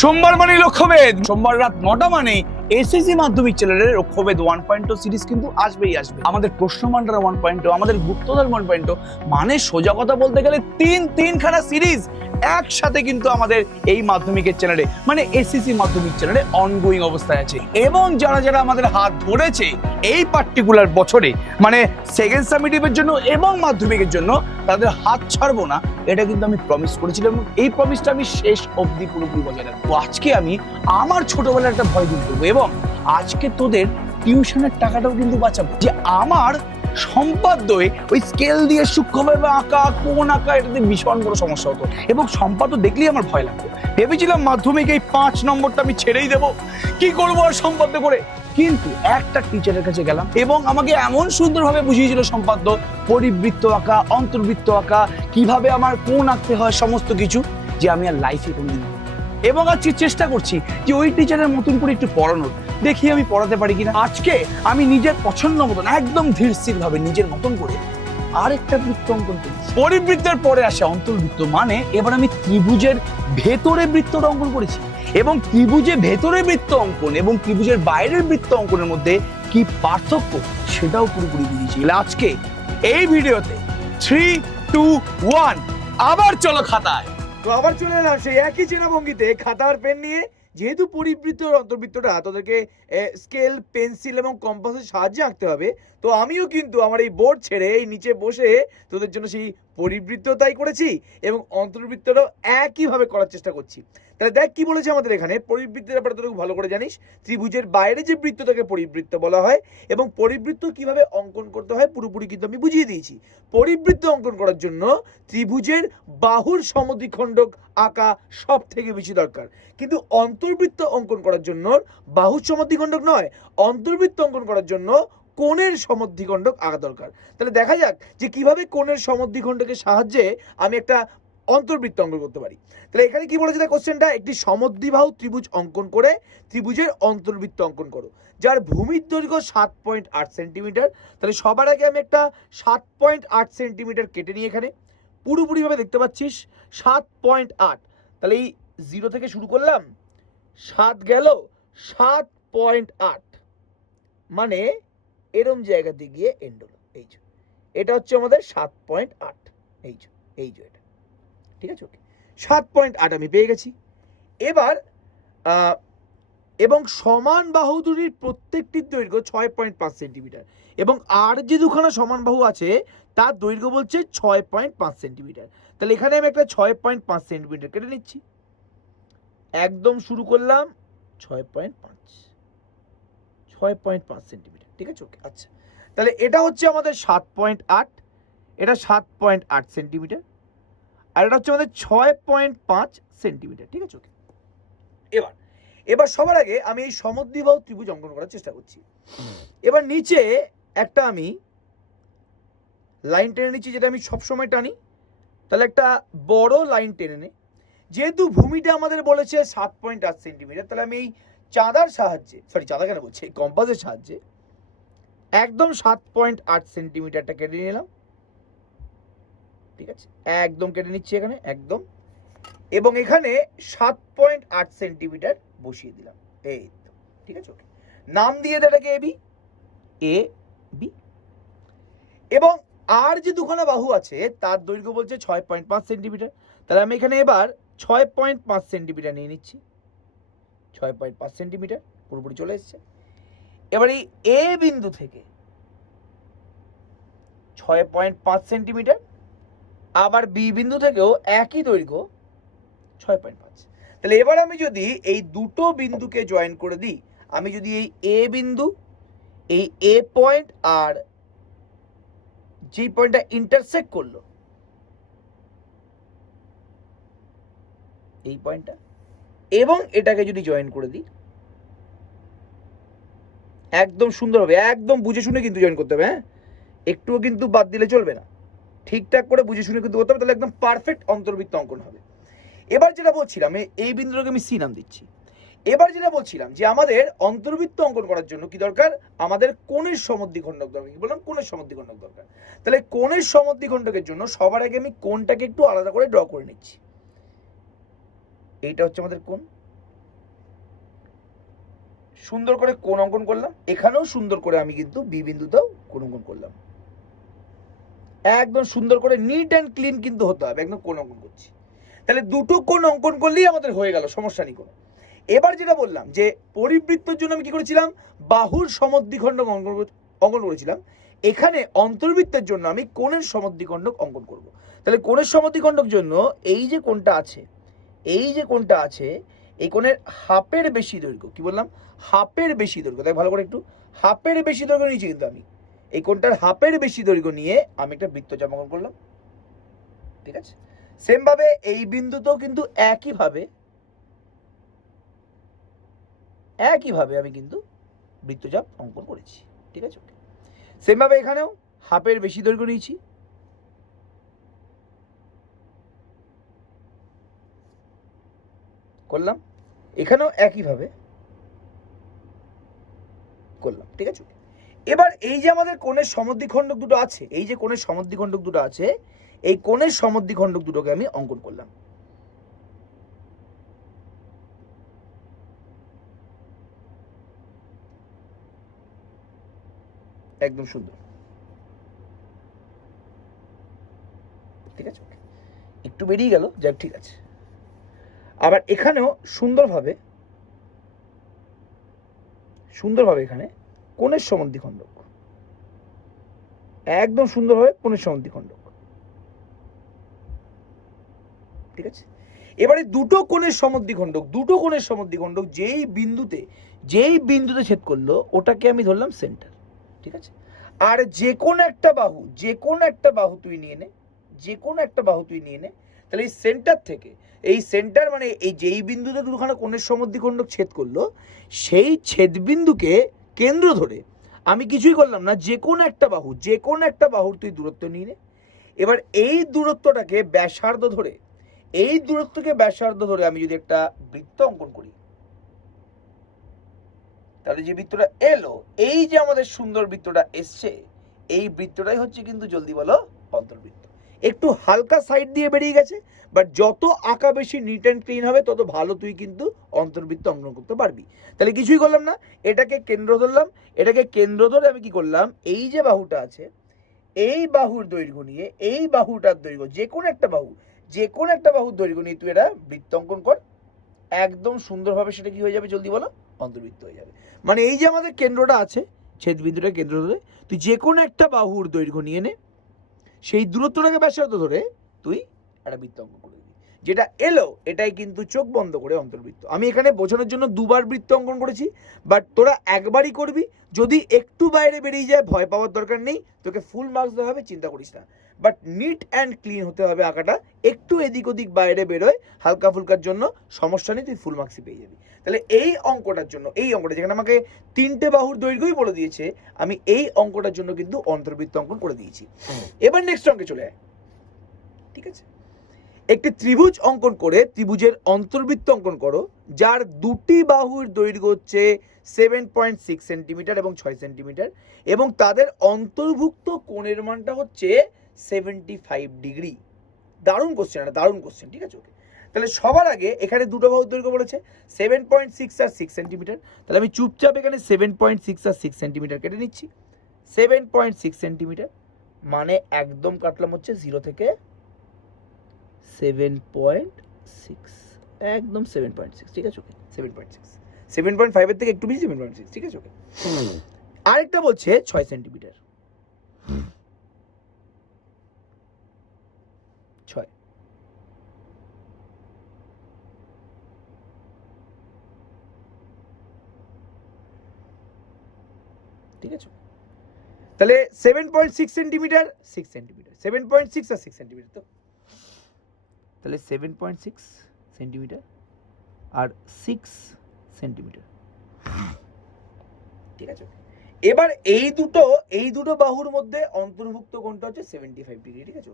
সোমবার মানে লক্ষ্যভেদ, সোমবার রাত 9টা মানে এসএসসি মাধ্যমিক চ্যানেলের লক্ষ্যভেদ 1.0 সিরিজ কিন্তু আসবেই আসবে। আমাদের প্রশ্নমান্ডার 1.0, আমাদের গুপ্তধর 1.0, মানে সোজা কথা বলতে গেলে তিনখানা সিরিজ একসাথে কিন্তু আমাদের এই মাধ্যমিকের চ্যানেলে মানে এসএসসি মাধ্যমিক চ্যানেলে অনগোয়িং অবস্থায় আছে। এবং যারা যারা আমাদের হাত ধরেছে এই পার্টিকুলার বছরে মানে সেকেন্ড সামিটিভের জন্য এবং মাধ্যমিকের জন্য, তাদের হাত ছাড়বো না, এটা কিন্তু আমি প্রমিস করেছিলাম এবং এই প্রমিসটা আমি শেষ অবধি পুরোপুরি বজায় রাখবো। আজকে আমি আমার ছোটবেলার একটা ভয় দূর করবো এবং আজকে তোদের টিউশনের টাকাটাও কিন্তু বাঁচাবো। যে আমার সম্পাদ্যে ওই স্কেল দিয়ে সূক্ষ্মভাবে আঁকা, কোন আঁকা, এটাতে ভীষণ বড় সমস্যা হতো এবং সম্পাদ্য দেখলেই আমার ভয় লাগতো। ভেবেছিলাম মাধ্যমিক এই 5 নম্বরটা আমি ছেড়েই দেবো, কি করবো আর সম্পাদ্য করে। কিন্তু একটা টিচারের কাছে গেলাম এবং আমাকে এমন সুন্দরভাবে বুঝিয়েছিল সম্পাদ্য, পরিবৃত্ত আঁকা, অন্তর্বৃত্ত আঁকা, কিভাবে আমার কোন আঁকতে হয়, সমস্ত কিছু, যে আমি আর লাইফে কোনোদিন এবং আজকে চেষ্টা করছি যে ওই টিচারের মতন করে একটু পড়ানোর, দেখি আমি পড়াতে পারি কিনা। আজকে আমি নিজের পছন্দ মতন একদম ধীরস্থির ভাবে নিজের মতন করে আরেকটা বৃত্ত অঙ্কন করি। পরিবৃত্তের পরে আসে অন্তর্বৃত্ত, মানে এবার আমি ত্রিভুজের ভেতরে বৃত্তটা অঙ্কন করেছি এবং ত্রিভুজের ভেতরে বৃত্ত অঙ্কন এবং ত্রিভুজের বাইরের বৃত্ত অঙ্কনের মধ্যে কি পার্থক্য সেটাও পুরোপুরি বুঝিয়েছি। আজকে এই ভিডিওতে 3, 2, 1 আবার চলো খাতায়। তো আবার চলে এলাম সেই একই চেনা ভঙ্গিতে, খাতা আর পেন নিয়ে। যেহেতু পরিবৃত্ত আর অন্তর্বৃত্তটা তোদেরকে স্কেল, পেন্সিল এবং কম্পাসের সাহায্যে আঁকতে হবে, তো আমিও কিন্তু আমার এই বোর্ড ছেড়ে এই নিচে বসে তোদের জন্য সেই পরিবৃত্ত তাই করেছি এবং অন্তর্বৃত্তটাও একইভাবে করার চেষ্টা করছি। তাহলে দেখ কি বলেছে আমাদের এখানে। পরিবৃত্তের ব্যাপারে তোর ভালো করে জানিস, ত্রিভুজের বাইরে যে বৃত্তটাকে পরিবৃত্ত বলা হয় এবং পরিবৃত্ত কিভাবে অঙ্কন করতে হয় পুরোপুরি কিন্তু আমি বুঝিয়ে দিয়েছি। পরিবৃত্ত অঙ্কন করার জন্য ত্রিভুজের বাহুর সমদ্বিখণ্ডক আঁকা সব থেকে বেশি দরকার, কিন্তু অন্তর্বৃত্ত অঙ্কন করার জন্য বাহুর সমদ্বিখণ্ডক নয়, অন্তর্বৃত্ত অঙ্কন করার জন্য কোণের সমদ্বিখণ্ডক আঁকা দরকার। তাহলে দেখা যাক যে কিভাবে কোণের সমদ্বিখণ্ডকের সাহায্যে আমি একটা অন্তর্বৃত্ত অঙ্কন করতে পারি। তাহলে এখানে কি বলেছে না কোশ্চেনটা, একটি সমদ্বিবাহু ত্রিভুজ অঙ্কন করে ত্রিভুজের অন্তর্বৃত্ত অঙ্কন করো যার ভূমির দৈর্ঘ্য 7.8 সেন্টিমিটার। তাহলে সবার আগে আমি একটা 7.8 সেন্টিমিটার কেটে নিই। এখানে পুরোপুরিভাবে দেখতে পাচ্ছিস 7.8। তাহলে এই 0 থেকে শুরু করলাম, 7 গেল, 7.8 মানে এরম জায়গাতে গিয়ে এন্ড হলো। এই যে এটা হচ্ছে আমাদের 7.8, এই যে এটা, ঠিক আছে। ওকে, 7.8 আমি পেয়ে গেছি। এবার এবং সমান বাহু দুটির প্রত্যেকটির দৈর্ঘ্য 6.5 সেন্টিমিটার এবং আর যে দুখানা সমান বাহু আছে তার দৈর্ঘ্য বলছে 6.5 সেন্টিমিটার। তাহলে এখানে আমি একটা 6.5 সেন্টিমিটার কেটে নিচ্ছি। একদম শুরু করলাম 6.5 সেন্টিমিটার, ঠিক আছে। ওকে, আচ্ছা, তাহলে এটা হচ্ছে আমাদের 7.8, এটা 7.8 সেন্টিমিটার, আর এটা হচ্ছে আমাদের 6.5 সেন্টিমিটার, ঠিক আছে। ওকে, এবার সবার আগে আমি এই সমদ্বিবাহু ত্রিভুজ অঙ্কন করার চেষ্টা করছি। এবার নিচে একটা আমি লাইন টেনে নিচ্ছি, যেটা আমি সবসময় টানি। তাহলে একটা বড় লাইন টেনে নে। যেহেতু ভূমিটা আমাদের বলেছে 7.8 সেন্টিমিটার, তাহলে আমি এই চাঁদার সাহায্যে, চাঁদা কেন বলছি, এই কম্পাসের সাহায্যে একদম 7.8 সেন্টিমিটারটা কেটে নিলাম, ঠিক আছে। একদম কেটে নিচ্ছি এখানে একদম, এবং এখানে 7.8 সেন্টিমিটার বসিয়ে দিলাম, এই তো, ঠিক আছে। ওকে, নাম দিয়ে এটাকে এ বি এবং আর যে দুখানা বাহু আছে তার দৈর্ঘ্য বলছে 6.5 সেন্টিমিটার। তাহলে আমি এখানে এবার 6.5 সেন্টিমিটার নিয়ে নিচ্ছি, 6.5 সেন্টিমিটার পুরোপুরি চলে এসছে। এবার এই এ বিন্দু থেকে 6.5 সেন্টিমিটার, আবার বি বিন্দু থেকেও একই দৈর্ঘ্য 6.5। তাহলে এবার আমি যদি এই দুটো বিন্দুকে জয়েন করে দিই, আমি যদি এই এ বিন্দু, এই এ পয়েন্ট আর যেই পয়েন্টটা ইন্টারসেক্ট করলো এই পয়েন্টটা, এবং এটাকে যদি জয়েন করে দিই, একদম সুন্দর হবে, একদম বুঝে শুনে কিন্তু জয়েন করতে হবে, হ্যাঁ, একটুও কিন্তু বাদ দিলে চলবে না, ঠিকঠাক করে বুঝে শুনে কিন্তু করতে হবে, তাহলে একদম পারফেক্ট অন্তর্বৃত্ত অঙ্কন হবে। এবার যেটা বলছিলাম, এই বিন্দুটাকে আমি সি নাম দিচ্ছি। এবার যেটা বলছিলাম যে আমাদের অন্তর্বৃত্ত অঙ্কন করার জন্য কি দরকার, আমাদের কোণের সমদ্বিখণ্ডক দরকার। কি বললাম, কোণের সমদ্বিখণ্ডক দরকার। তাহলে কোণের সমদ্বিখণ্ডকের জন্য সবার আগে আমি কোণটাকে একটু আলাদা করে ড্র করে নিচ্ছি। এইটা হচ্ছে আমাদের কোণ, সুন্দর করে কোণ অঙ্কন করলাম, এখানেও সুন্দর করে আমি কিন্তু বি বিন্দুতেও কোণ অঙ্কন করলাম। একদম সুন্দর করে নিট অ্যান্ড ক্লিন কিন্তু হতে হবে, একদম কোণ অঙ্কন করছি। তাহলে দুটো কোণ অঙ্কন করলেই আমাদের হয়ে গেল, সমস্যা নেই কোনো। এবার যেটা বললাম যে পরিবৃত্তর জন্য আমি কি করেছিলাম, বাহুর সমদ্বিখণ্ডক অঙ্কন করেছিলাম, এখানে অন্তর্বৃত্তের জন্য আমি কোণের সমদ্বিখণ্ডক অঙ্কন করব। তাহলে কোণের সমদ্বিখণ্ডক জন্য এই যে কোণটা আছে, এই যে কোণটা আছে, এই কোণের হাফের বেশি দৈর্ঘ্য, কি বললাম, হাফের বেশি দৈর্ঘ্য, তাই ভালো করে একটু, হাফের বেশি দৈর্ঘ্য নিয়েছি কিন্তু আমি, এই কোণটার হাফের বেশি দৈর্ঘ্য নিয়ে আমি একটা বৃত্তচাপ অঙ্কন করলাম। ঠিক আছে, সেম ভাবে এই বিন্দুতেও কিন্তু একইভাবে আমি কিন্তু বৃত্তচাপ অঙ্কন করেছি। ঠিক আছে, সেম ভাবে এখানেও হাফের বেশি দৈর্ঘ্য নিয়েছি, করলাম, এখানেও একইভাবে করলাম। ঠিক আছে, এবার এই যে আমাদের কোণের সমদ্বিখণ্ডক দুটো আছে, এই যে কোণের সমদ্বিখণ্ডক দুটো আছে, এই কোণের সমদ্বিখণ্ডক দুটোকে আমি অঙ্কন করলাম। একদম সুন্দর। ঠিক আছে, একটু বেরিয়ে গেল, যাক ঠিক আছে। আবার এখানেও সুন্দরভাবে এখানে কোণের সমদ্বিখণ্ডক, একদম সুন্দরভাবে কোণের সমদ্বিখণ্ডক। ঠিক আছে, এবারে দুটো কোণের সমদ্বিখণ্ডক যেই বিন্দুতে ছেদ করলো ওটাকে আমি ধরলাম সেন্টার। ঠিক আছে, আর যে কোনো একটা বাহু তুই নিয়ে নে, তাহলে এই সেন্টার থেকে, এই সেন্টার মানে এই যেই বিন্দুতে দুখানা কোণের সমদ্বিখণ্ডক ছেদ করলো, সেই ছেদ বিন্দুকে কেন্দ্র ধরে আমি কিছুই করলাম না, যে কোনো একটা বাহুর তুই দূরত্ব নিয়ে নে। এবার এই দূরত্বটাকে ব্যাসার্ধ ধরে, আমি যদি একটা বৃত্ত অঙ্কন করি, তাহলে যে বৃত্তটা এলো, এই যে আমাদের সুন্দর বৃত্তটা এসছে, এই বৃত্তটাই হচ্ছে কিন্তু জলদি বলো অন্তর্বৃত্ত। একটু হালকা সাইড দিয়ে বেরিয়ে গেছে, বাট যত আঁকা বেশি নিট অ্যান্ড ক্লিন হবে তত ভালো তুই কিন্তু অন্তর্বৃত্ত অঙ্কন করতে পারবি। তাহলে কিছুই করলাম না, এটাকে কেন্দ্র ধরলাম, আমি কি করলাম, এই যে বাহুটা আছে, এই বাহুর দৈর্ঘ্য নিয়ে, এই বাহুটার দৈর্ঘ্য, যে কোনো একটা বাহুর দৈর্ঘ্য নিয়ে তুই এটা বৃত্ত অঙ্কন কর, একদম সুন্দরভাবে সেটা কি হয়ে যাবে জলদি বলো, অন্তর্বৃত্ত হয়ে যাবে। মানে এই যে আমাদের কেন্দ্রটা আছে, ছেদ বিন্দুটা কেন্দ্র ধরে তুই যে কোনো একটা বাহুর দৈর্ঘ্য নিয়ে নে, সেই দূরত্বটাকে ব্যাসার্ধ ধরে তুই একটা বৃত্ত অঙ্কন করে দিবি, যেটা এলো এটাই কিন্তু চোখ বন্ধ করে অন্তর্বৃত্ত। আমি এখানে বোঝানোর জন্য দুবার বৃত্ত অঙ্কন করেছি, বাট তোরা একবারই করবি। যদি একটু বাইরে বেরিয়ে যায় ভয় পাওয়ার দরকার নেই, তোকে ফুল মার্কস দেওয়া হবে, চিন্তা করিস না। বাট নিট অ্যান্ড ক্লিন হতে হবে আঁকাটা, একটু এদিক ওদিক বাইরে বেরোয় হালকা ফুলকার জন্য সমস্যা নেই, তুই ফুল মার্কসই পেয়ে যাবি। তাহলে এই অঙ্কটার জন্য, যেখানে আমাকে 3টে বাহুর দৈর্ঘ্যই বলে দিয়েছে, আমি এই অঙ্কটার জন্য কিন্তু অন্তর্বৃত্ত অঙ্কন করে দিয়েছি। এবার নেক্সট অঙ্কে চলে আয়। ঠিক আছে, একটি ত্রিভুজ অঙ্কন করে ত্রিভুজের অন্তর্বৃত্ত অঙ্কন করো, যার দুটি বাহুর দৈর্ঘ্য হচ্ছে 7.6 সেন্টিমিটার এবং 6 সেন্টিমিটার, এবং তাদের অন্তর্ভুক্ত কোণের মানটা হচ্ছে 75 ডিগ্রি। দারুণ কোশ্চেন, ঠিক আছে, ওকে। তাহলে সবার আগে এখানে দুটো বাহুর দৈর্ঘ্য বলেছে 7.6 আর 6 সেন্টিমিটার, তাহলে আমি চুপচাপ এখানে 7.6 আর 6 সেন্টিমিটার কেটে নিচ্ছি। 7.6 সেন্টিমিটার মানে একদম কাটলাম হচ্ছে 0 থেকে 7.6, একদম 7.6। ঠিক আছে, ওকে, 7.6, 7.5 এর থেকে একটু বেশি 7.6। ঠিক আছে, ওকে। আরেকটা বলছে 6 সেন্টিমিটার, 6। ঠিক আছে, তাহলে 7.6 সেন্টিমিটার, 6 সেন্টিমিটার, 7.6 আর 6 সেন্টিমিটার, তো তাহলে 7.6 সেন্টিমিটার আর 6 সেন্টিমিটার। ঠিক আছে, এবার এই দুটো বাহুর মধ্যে অন্তর্ভুক্ত কোণটা হচ্ছে 75 ডিগ্রি। ঠিক আছে,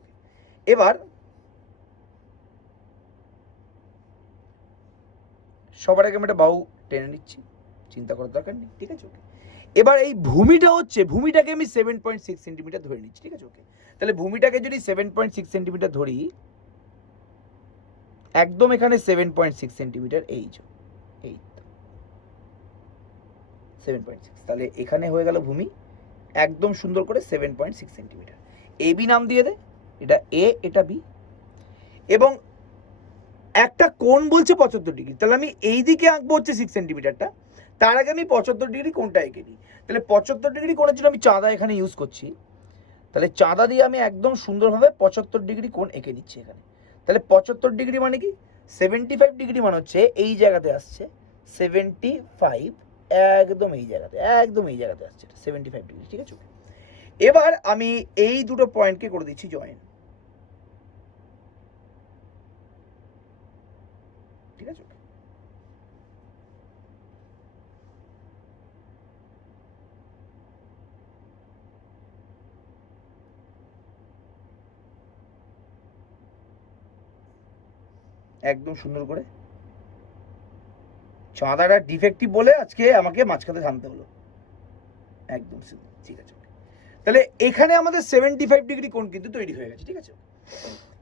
এবার সবার আগে আমি একটা বাহু টেনে নিচ্ছি, চিন্তা করার দরকার নেই। ঠিক আছে, ওকে। এবার এই ভূমিটাকে আমি 7.6 সেন্টিমিটার ধরে নিচ্ছি। ঠিক আছে, ওকে। তাহলে ভূমিটাকে যদি 7.6 সেন্টিমিটার ধরি, একদম এখানে 7.6 সেন্টিমিটার, এই 7.6, তাহলে এখানে হয়ে গেল ভূমি একদম সুন্দর করে 7.6 সেন্টিমিটার। এ বি নাম দিয়ে দে, এটা এ এটা বি, এবং একটা কোণ বলছে 75 ডিগ্রি, তাহলে আমি এই দিকে আঁকবো হচ্ছে 6 সেন্টিমিটারটা, তার আগে আমি 75 ডিগ্রি কোণটা এঁকে নিই। তাহলে 75 ডিগ্রি কোণের জন্য আমি চাঁদা এখানে ইউজ করছি, তাহলে চাঁদা দিয়ে আমি একদম সুন্দরভাবে 75 ডিগ্রি কোণ এঁকে নিচ্ছি এখানে। তাহলে 75 ডিগ্রি মানে কি, 75 ডিগ্রি মানে হচ্ছে এই জায়গাতে আসছে 75, একদম এই জায়গাতে আসছে 75 ডিগ্রি, ঠিক আছে। এবার আমি এই দুটো পয়েন্টকে করে দিচ্ছি জয়েন, ঠিক আছে। একদম সুন্দর করে, চাঁদাটা ডিফেক্টিভ বলে আজকে আমাকে মাঝখানে থামতে হলো, একদম ঠিক আছে। তাহলে এখানে আমাদের 75 ডিগ্রি কোণ কিন্তু তৈরি হয়ে গেছে, ঠিক আছে।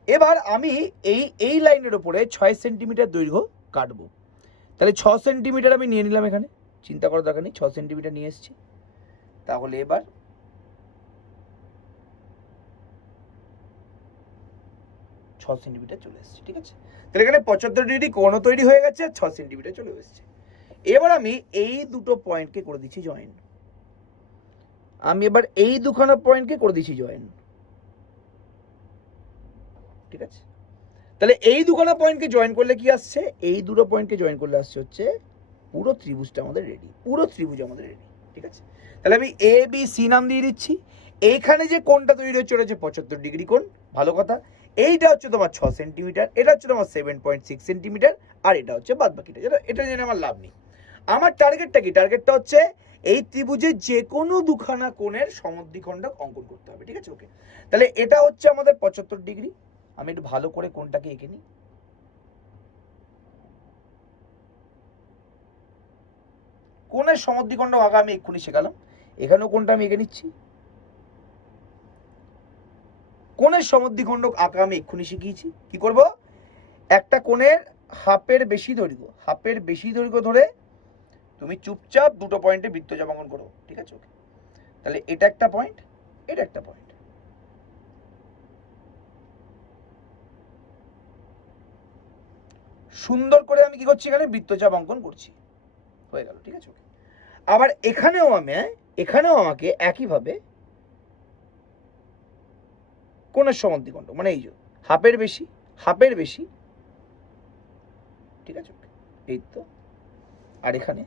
এবার আমি এই লাইনের ওপরে 6 সেন্টিমিটার দৈর্ঘ্য কাটবো, তাহলে 6 সেন্টিমিটার আমি নিয়ে নিলাম, এখানে চিন্তা করার দরকার নেই, 6 সেন্টিমিটার নিয়ে এসেছি। তাহলে এবার 6 সেন্টিমিটার চলে এসেছে, ঠিক আছে। তাহলে এখানে 75 ডিগ্রি কোণও তৈরি হয়ে গেছে, 6 সেন্টিমিটার চলে এসেছে। এবার আমি এই দুটো পয়েন্টকে করে দিচ্ছি জয়েন, আমি এবার এই দুখানা পয়েন্টকে করে দিচ্ছি জয়েন, ঠিক আছে। তাহলে এই দুখানা পয়েন্টকে জয়েন করলে কি আসছে, এই দুটো পয়েন্টকে জয়েন করলে আসছে হচ্ছে পুরো ত্রিভুজটা আমাদের রেডি, পুরো ত্রিভুজ আমাদের রেডি, ঠিক আছে। তাহলে আমি এ বি সি নাম দিয়ে দিচ্ছি। এইখানে যে কোণটা তৈরি হচ্ছে ওটা হচ্ছে 75 ডিগ্রি কোণ, ভালো কথা। এইটা হচ্ছে তোমার 6 সেন্টিমিটার, এটা হচ্ছে তোমার 7.6 সেন্টিমিটার, আর এটা হচ্ছে বাদ বাকিটা, এটা জেনে আমার লাভ নেই। আমার টার্গেটটা কি, টার্গেটটা হচ্ছে এই ত্রিভুজের যে কোনো দুখানা কোণের সমদ্বিখণ্ডক অঙ্কন করতে হবে, ঠিক আছে, ওকে। তাহলে এটা হচ্ছে আমাদের 75 ডিগ্রি, আমি একটু ভালো করে কোণটাকে এঁকে নিই। কোণের সমদ্বিখণ্ডক আঁকা আমি এক্ষুনি শেখালাম, এখানেও কোণটা আমি এঁকে নিচ্ছি। কোণের সমদ্বিখণ্ডক আঁকা আমি এক্ষুনি শিখিয়েছি। কি করব, একটা কোণের হাফের বেশি দৈর্ঘ্য ধরে তুমি চুপচাপ দুটো পয়েন্টে বৃত্তচাপ অঙ্কন করো, ঠিক আছে, ওকে। তাহলে এটা একটা পয়েন্ট, এটা একটা পয়েন্ট, সুন্দর করে আমি কি করছি, এখানে বৃত্তচাপ অঙ্কন করছি, হয়ে গেল, ঠিক আছে, ওকে। আবার এখানেও আমাকে একইভাবে কোণের সমদ্বিখণ্ডক মানে এই যে হাফের বেশি, ঠিক আছে, এই তো। আর এখানে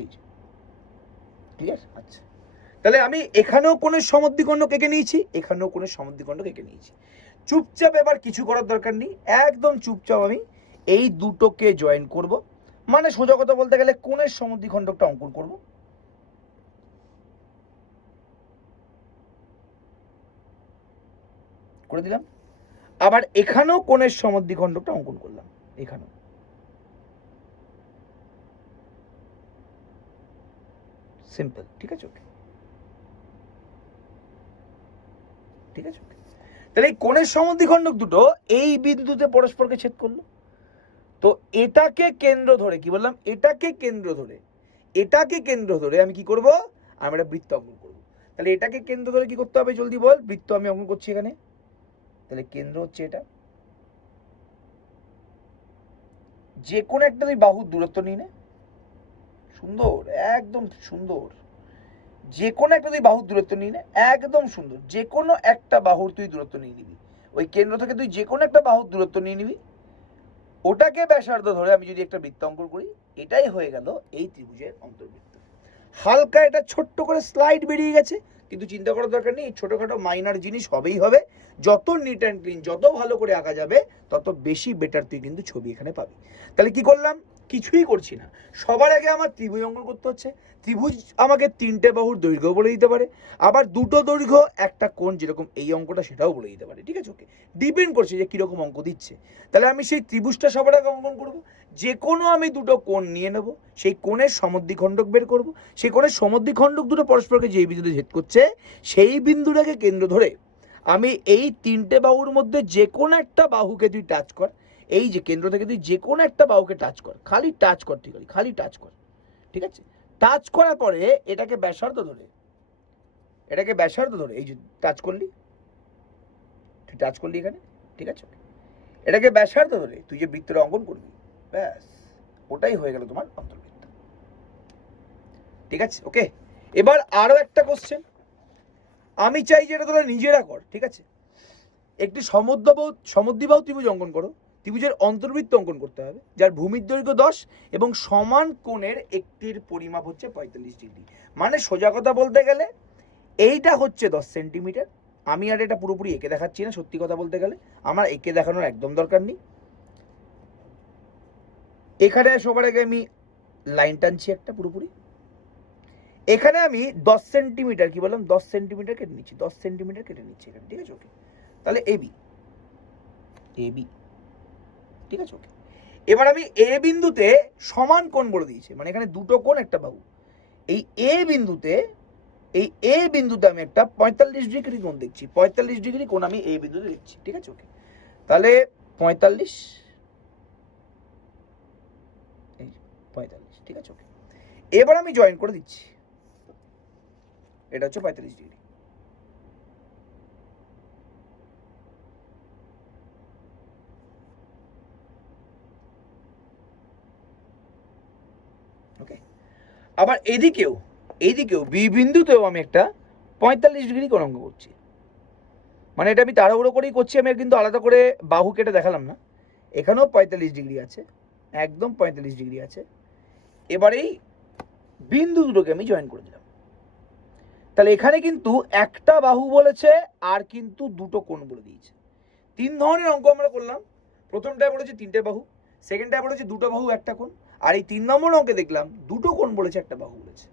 এই যে, ঠিক আছে, আচ্ছা। তাহলে আমি এখানেও কোণের সমদ্বিখণ্ডক এঁকে নিয়েছি, এখানেও কোণের সমদ্বিখণ্ডক এঁকে নিয়েছি। চুপচাপ এবার কিছু করার দরকার নেই, একদম চুপচাপ আমি এই দুটোকে জয়েন করব, মানে সোজা কথা বলতে গেলে কোণের সমদ্বিখণ্ডকটা অঙ্কন করব। করে দিলাম। আবার এখানেও কোণের সমদ্বিখণ্ডকটা অঙ্কন করলাম, এখানেও, সিম্পল, ঠিক আছে, ওকে, ঠিক আছে, ওকে। তাহলে এই কোণের সমদ্বিখণ্ডক দুটো এই বিন্দুতে পরস্পরকে ছেদ করলো, তো এটাকে কেন্দ্র ধরে, কি বললাম, এটাকে কেন্দ্র ধরে আমি কি করব, আমি একটা বৃত্ত অঙ্কন করব। তাহলে এটাকে কেন্দ্র ধরে কি করতে হবে, জলদি বল, বৃত্ত আমি অঙ্কন করছি এখানে। তাহলে কেন্দ্র হচ্ছে এটা, যে কোনো একটা তুই বাহুর দূরত্ব নিয়ে নে, সুন্দর, একদম সুন্দর, যে কোনো একটা তুই বাহুর দূরত্ব নিয়ে নে, একদম সুন্দর, যে কোনো একটা বাহুর তুই দূরত্ব নিয়ে নিবি, ওই কেন্দ্র থেকে তুই যে কোনো একটা বাহুর দূরত্ব নিয়ে নিবি, ওটাকে ব্যাসার্ধ ধরে আমি যদি একটা বৃত্ত অঙ্কন করি, এটাই হয়ে গেল এই ত্রিভুজের অন্তর্বৃত্ত। হালকা এটা ছোট্ট করে স্লাইড বেরিয়ে গেছে, কিন্তু চিন্তা করার দরকার নেই, ছোটখাটো মাইনার জিনিস হবেই হবে, যত নিট অ্যান্ড ক্লিন, যত ভালো করে আঁকা যাবে তত বেশি বেটার তুই কিন্তু ছবি এখানে পাবি। তাহলে কি করলাম, কিছুই করছি না, সবার আগে আমার ত্রিভুজ অঙ্কন করতে হচ্ছে। ত্রিভুজ আমাকে 3টে বাহুর দৈর্ঘ্য বলে দিতে পারে, আবার 2টো দৈর্ঘ্য একটা কোণ, যেরকম এই অঙ্কটা সেটাও বলে দিতে পারে, ঠিক আছে, ওকে। ডিপেন্ড করছে যে কিরকম অঙ্ক দিচ্ছে। তাহলে আমি সেই ত্রিভুজটা সবার আগে অঙ্কন করব, যে কোনো আমি দুটো কোণ নিয়ে নেব, সেই কোণের সমদ্বিখণ্ডক বের করব, সেই কোণের সমদ্বিখণ্ডক দুটো পরস্পরকে যেই বিন্দুতে ছেদ করছে সেই বিন্দুটাকে কেন্দ্র ধরে আমি এই 3টে বাহুর মধ্যে যে কোনো একটা বাহুকে তুই টাচ কর, এই যে কেন্দ্র থেকে তুই যে কোনো একটা বাহুকে টাচ কর, খালি টাচ কর, ঠিক আছে, খালি টাচ কর, ঠিক আছে। টাচ করার পরে এটাকে ব্যাসার্ধ ধরে, এটাকে ব্যাসার্ধ ধরে এই যে টাচ করলি, তুই টাচ করলি এখানে, ঠিক আছে, এটাকে ব্যাসার্ধ ধরে তুই যে বৃত্তটা অঙ্কন করবি, ব্যাস ওটাই হয়ে গেল তোমার অন্তর্বৃত্ত, ঠিক আছে, ওকে। এবার আরো একটা কোশ্চেন আমি চাই যে এটা তোরা নিজেরা কর, ঠিক আছে। একটি সমদ্বিবাহু ত্রিভুজ অঙ্কন করো, ত্রিভুজের অন্তর্বৃত্ত অঙ্কন করতে হবে, যার ভূমির দৈর্ঘ্য 10 এবং সমান কোণের একটির পরিমাপ হচ্ছে 45 ডিগ্রি। মানে সোজা কথা বলতে গেলে এইটা হচ্ছে 10 সেন্টিমিটার। আমি আর এটা পুরোপুরি এঁকে দেখাচ্ছি না, সত্যি কথা বলতে গেলে আমার এঁকে দেখানোর একদম দরকার নেই। এখানে সবার আগে আমি লাইন টানছি একটা পুরোপুরি, এখানে আমি 10 সেন্টিমিটার, কি বললাম, 10 সেন্টিমিটার কেটে নিচ্ছি, 10 সেন্টিমিটার কেটে নিচ্ছি এখানে, ঠিক আছে, ওকে। তাহলে এবি, এবি, ঠিক আছে, ওকে। এবার আমি এ বিন্দুতে সমান কোণ বলে দিয়েছি, মানে এখানে দুটো কোণ একটা বাহু, এই এ বিন্দুতে, এই এ বিন্দুতে আমি একটা 45 ডিগ্রি কোণ দেখছি, 45 ডিগ্রি কোণ আমি এই বিন্দুতে দেখছি, ঠিক আছে, ওকে। তাহলে 45, 45, ঠিক আছে, ওকে। এবার আমি জয়েন করে দিচ্ছি, এটা হচ্ছে 45 ডিগ্রি, ওকে। আবার এদিকেও, এইদিকেও বি বিন্দুতেও আমি একটা 45 ডিগ্রি কোণ অঙ্কন করছি, মানে এটা আমি তাড়াহুড়ো করেই করছি, আমি কিন্তু আলাদা করে বাহু কেটে দেখালাম না, এখানেও 45 ডিগ্রি আছে, একদম 45 ডিগ্রি আছে। এবার এই বিন্দু দুটোকে আমি জয়েন করে দিলাম, তাহলে এখানে কিন্তু একটা বাহু বলেছে আর কিন্তু দুটো কোণ বলে দিয়েছে। তিন ধরনের অঙ্ক আমরা করলাম, প্রথমটায় বলেছে তিনটে বাহু, সেকেন্ডটায় বলেছে দুটো বাহু একটা কোণ, আর এই 3 নম্বর অঙ্কে দেখলাম দুটো কোণ বলেছে একটা বাহু বলেছে।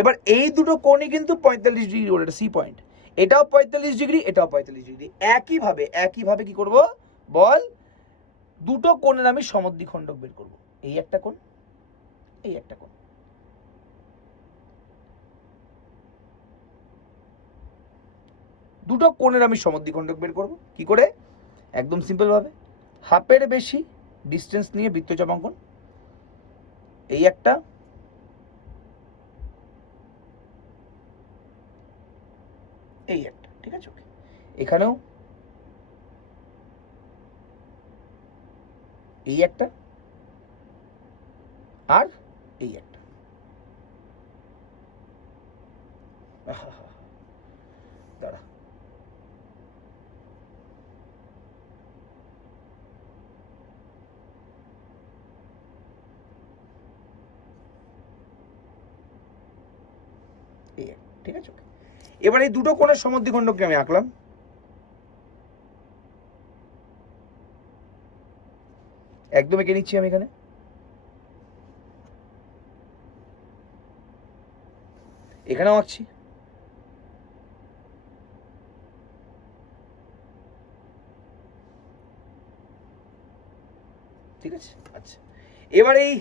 এবার এই দুটো কোণই কিন্তু 45 ডিগ্রি বলে, এটা সি পয়েন্ট, এটাও 45 ডিগ্রি, এটাও 45 ডিগ্রি। একইভাবে কি করব বল, দুটো কোণের আমি সমদ্বিখণ্ডক বের করব, এই একটা কোণ, এই একটা কোণ, দুটো কোণের আমি সমদ্বিখণ্ডক বের করব কি করে, একদম সিম্পল ভাবে, হাফের বেশি ডিস্টেন্স নিয়ে বৃত্তচাপ অঙ্কন, এই একটা, এই একটা, ঠিক আছে, ওকে। এখানেও এই একটা আর এই একটা, দাঁড়া, এই একটা, ঠিক আছে, ওকে। এবার এই দুটো কোণের সমদ্বিখণ্ডককে আমি আঁকলাম, একদম এঁকে নিচ্ছি আমি এখানে, এখানেও আঁকছি, ঠিক আছে, আচ্ছা। এবার এই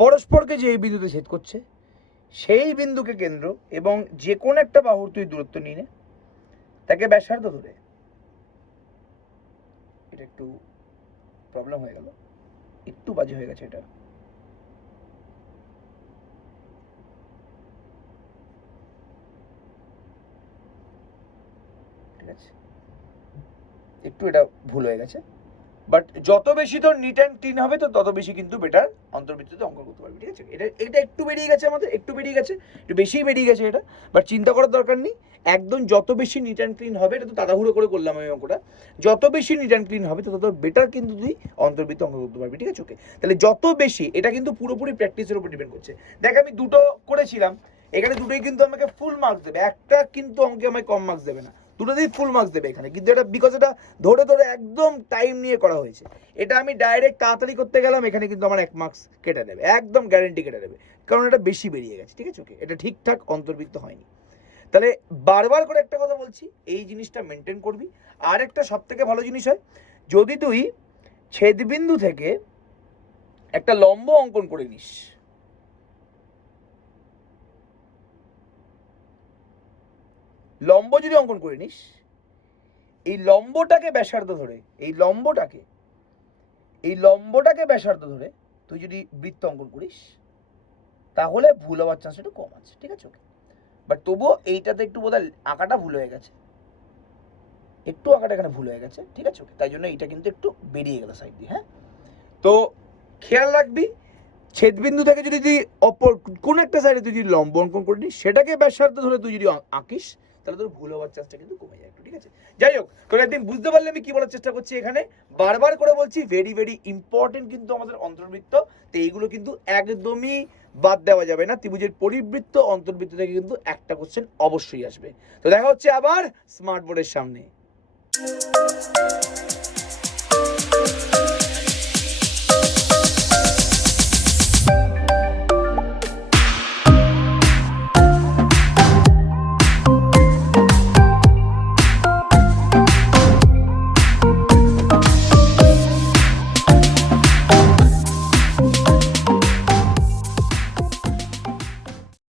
পরস্পরকে যে এই বিন্দুতে ছেদ করছে সেই বিন্দুকে কেন্দ্র এবং যে কোনো একটা বাহুর তুই দূরত্ব নিয়ে নে, তাকে ব্যাসার্ধ ধরে, এটা একটু প্রবলেম হয়ে গেল, একটু বাজে হয়ে গেছে এটা, ঠিক আছে, একটু এটা ভুল হয়ে গেছে, বাট যত বেশি তোর নিট অ্যান্ড ক্লিন হবে তো তত বেশি কিন্তু বেটার অন্তর্বৃত্ততে অঙ্কন করতে পারবি, ঠিক আছে। এটা একটু বেরিয়ে গেছে আমাদের, একটু বেরিয়ে গেছে, একটু বেশিই বেরিয়ে গেছে এটা, বাট চিন্তা করার দরকার নেই, একদম যত বেশি নিট অ্যান্ড ক্লিন হবে, এটা তো তাড়াহুড়ো করে করলাম আমি অঙ্কটা, যত বেশি নিট অ্যান্ড ক্লিন হবে তত বেটার কিন্তু তুই অন্তর্বৃত্ত অঙ্কন করতে পারবি, ঠিক আছে, ওকে। তাহলে যত বেশি, এটা কিন্তু পুরোপুরি প্র্যাকটিসের উপর ডিপেন্ড করছে। দেখ আমি দুটো করেছিলাম, এখানে দুটোই কিন্তু আমাকে ফুল মার্কস দেবে, একটা কিন্তু অঙ্কে আমায় কম মার্কস দেবে না, দুটোতেই ফুল মার্কস দেবে এখানে, কিন্তু এটা বিকজ এটা ধরে ধরে একদম টাইম নিয়ে করা হয়েছে, এটা আমি ডাইরেক্ট তাড়াতাড়ি করতে গেলাম, এখানে কিন্তু আমার 1 মার্কস কেটে দেবে, একদম গ্যারেন্টি কেটে দেবে, কারণ এটা বেশি বেরিয়ে গেছে, ঠিক আছে, ওকে। এটা ঠিকঠাক অন্তর্বৃত্ত হয়নি। তাহলে বারবার করে একটা কথা বলছি, এই জিনিসটা মেনটেন করবি। আর একটা সব থেকে ভালো জিনিস হয়, যদি তুই ছেদবিন্দু থেকে একটা লম্ব অঙ্কন করে নিস, লম্ব যদি অঙ্কন করে নিস, এই লম্বটাকে ব্যাসার্ধ ধরে, এই লম্বটাকে এই লম্বটাকে ব্যাসার্ধ ধরে তুই যদি বৃত্ত অঙ্কন করিস তাহলে ভুল হওয়ার চান্স একটু কম আছে, ঠিক আছে? বাট তবুও এইটাতে একটু বোধহয় আঁকাটা ভুল হয়ে গেছে, একটু আঁকাটা এখানে ভুল হয়ে গেছে, ঠিক আছে? তাই জন্য এইটা কিন্তু একটু বেরিয়ে গেল সাইড দিয়ে। হ্যাঁ, তো খেয়াল রাখবি ছেদবিন্দু থেকে যদি তুই অপর কোন একটা সাইডে তুই যদি লম্ব অঙ্কন করবি সেটাকে ব্যাসার্ধ ধরে তুই যদি আঁকিস তাহলে তোর ভুল হওয়ার চান্সটা কিন্তু কমে যায় একটু, ঠিক আছে? যাই হোক, তোর একদিন বুঝতে পারলে আমি কি বলার চেষ্টা করছি এখানে, বারবার করে বলছি ভেরি ভেরি ইম্পর্টেন্ট কিন্তু আমাদের অন্তর্বৃত্ত। তো এইগুলো কিন্তু একদমই বাদ দেওয়া যাবে না। ত্রিভুজের পরিবৃত্ত অন্তর্বৃত্ত থেকে কিন্তু একটা কোশ্চেন অবশ্যই আসবে। তো দেখা হচ্ছে আবার স্মার্ট বোর্ডের সামনে।